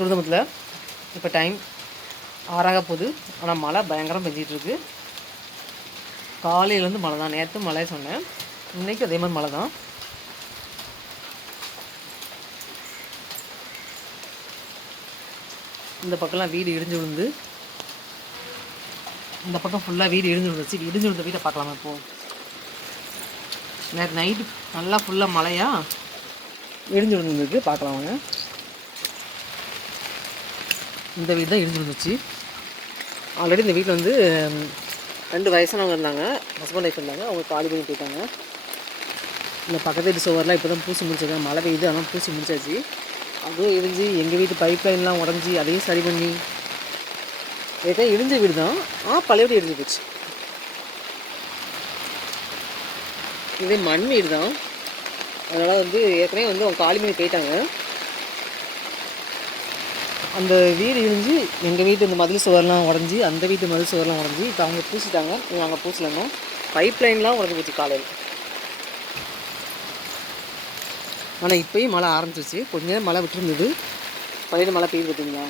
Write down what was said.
திருவனந்தபுரத்தில் இப்போ டைம் 6 போகுது. ஆனால் மழை பயங்கரம் பெஞ்சிகிட்ருக்கு. காலையிலேருந்து மழை தான். நேற்று மழை சொன்னேன், இன்றைக்கி அதே மாதிரி மழை தான். இந்த பக்கம்லாம் வீடு இடிஞ்சு விழுந்து, இந்த பக்கம் ஃபுல்லாக வீடு இடிஞ்சு விழுந்துச்சு. இடிஞ்சு விழுந்த வீட்டை பார்க்கலாமா இப்போது? நேற்று நைட்டு நல்லா ஃபுல்லாக மழையாக இடிஞ்சு விழுந்துருக்கு, பார்க்கலாம் வாங்க. இந்த வீடு தான் இடிஞ்சு விழுந்துச்சு. ஆல்ரெடி இந்த வீட்டில் வந்து 2 வயசானவங்க இருந்தாங்க, ஹஸ்பண்ட் ஒய்ஃப் இருந்தாங்க. அவங்க காலி பண்ணி போயிட்டாங்க. இந்த பக்கத்து வீட்டு சுவர்லாம் இப்போ தான் பூசி முடிச்சிருக்காங்க. மழை பெய்யுது, ஆனால் பூசி முடிச்சாச்சு. அதுவும் இடிஞ்சு எங்கள் வீட்டு பைப் லைன்லாம் உடஞ்சி அதையும் சரி பண்ணி ஏற்கனவே இடிஞ்ச வீடு தான். பழைய வீடு இடிஞ்சு போச்சு. இதே மண் வீடு தான். அதனால் வந்து ஏற்கனவே வந்து அவங்க காலி பண்ணி போயிட்டாங்க. அந்த வீடு இடிஞ்சு எங்கள் வீட்டு இந்த மதில் சுவர்லாம் உடஞ்சி, அந்த வீட்டு மதில் சுவர்லாம் உடஞ்சி இப்போ அவங்க பூசிட்டாங்க. நாங்கள் பூசலைங்க. பைப் லைன்லாம் உடஞ்சி போச்சு காலையில். ஆனால் இப்போயும் மழை ஆரம்பிச்சிச்சு. கொஞ்ச நேரம் மழை விட்டுருந்தது, பழைய மழை பெய்யுது பார்த்தீங்களா?